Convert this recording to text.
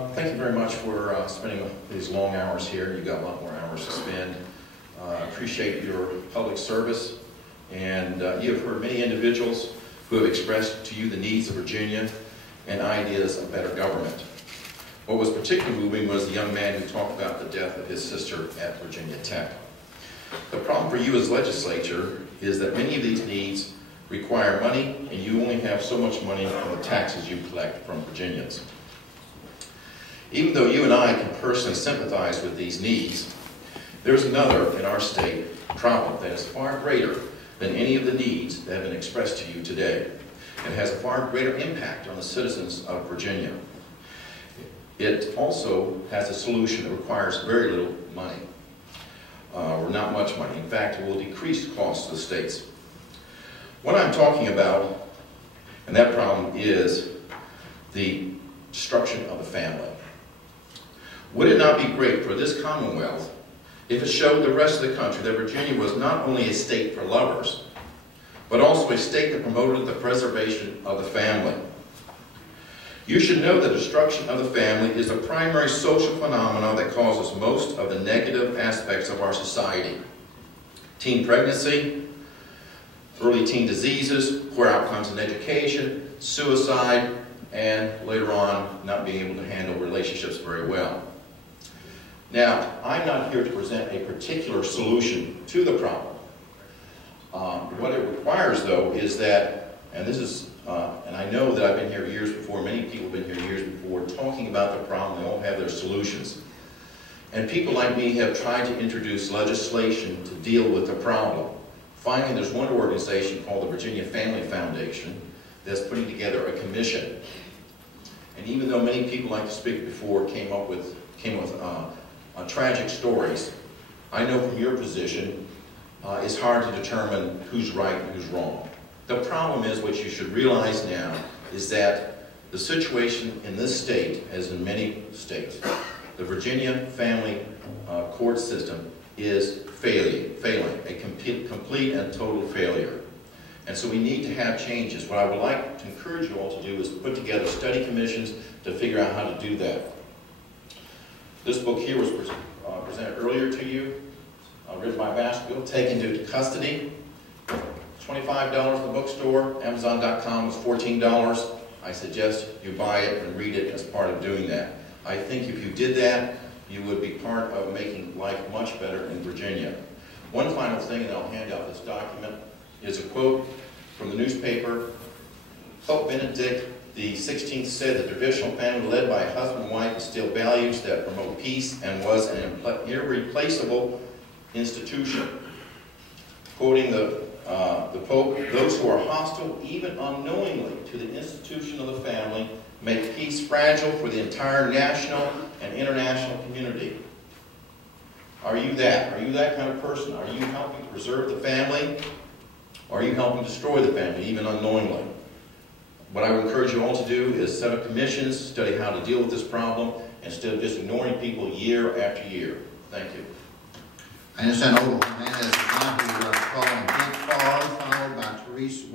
Thank you very much for spending these long hours here. You've got a lot more hours to spend. I appreciate your public service, and you have heard many individuals who have expressed to you the needs of Virginia and ideas of better government. What was particularly moving was the young man who talked about the death of his sister at Virginia Tech. The problem for you as legislature is that many of these needs require money, and you only have so much money from the taxes you collect from Virginians. Even though you and I can personally sympathize with these needs, there's another in our state problem that is far greater than any of the needs that have been expressed to you today, and has a far greater impact on the citizens of Virginia. It also has a solution that requires very little money, or not much money. In fact, it will decrease costs to the states. What I'm talking about, and that problem, is the destruction of the family. Would it not be great for this Commonwealth if it showed the rest of the country that Virginia was not only a state for lovers, but also a state that promoted the preservation of the family? You should know that destruction of the family is the primary social phenomenon that causes most of the negative aspects of our society. Teen pregnancy, early teen diseases, poor outcomes in education, suicide, and later on not being able to handle relationships very well. Now, I'm not here to present a particular solution to the problem. What it requires, though, is that, and this is, and I know that I've been here years before, many people have been here years before, talking about the problem. They all have their solutions. And people like me have tried to introduce legislation to deal with the problem. Finally, there's one organization called the Virginia Family Foundation that's putting together a commission. And even though many people like to speak before came with tragic stories, I know from your position it's hard to determine who's right and who's wrong. The problem is, what you should realize now, is that the situation in this state, as in many states, the Virginia family court system is failing, a complete and total failure. And so we need to have changes. What I would like to encourage you all to do is put together study commissions to figure out how to do that. This book here was presented earlier to you, written by Baskerville, Taken to Custody. $25 at the bookstore. Amazon.com was $14. I suggest you buy it and read it as part of doing that. I think if you did that, you would be part of making life much better in Virginia. One final thing, and I'll hand out this document, is a quote from the newspaper. Pope Benedict XVI said the traditional family led by a husband and wife instilled values that promote peace and was an irreplaceable institution. Quoting the Pope, those who are hostile, even unknowingly, to the institution of the family make peace fragile for the entire national and international community. Are you that? Are you that kind of person? Are you helping to preserve the family? Or are you helping destroy the family, even unknowingly? What I would encourage you all to do is set up commissions, study how to deal with this problem, instead of just ignoring people year after year. Thank you. I understand Old Man is now calling Big Paul, followed by Therese Wynn.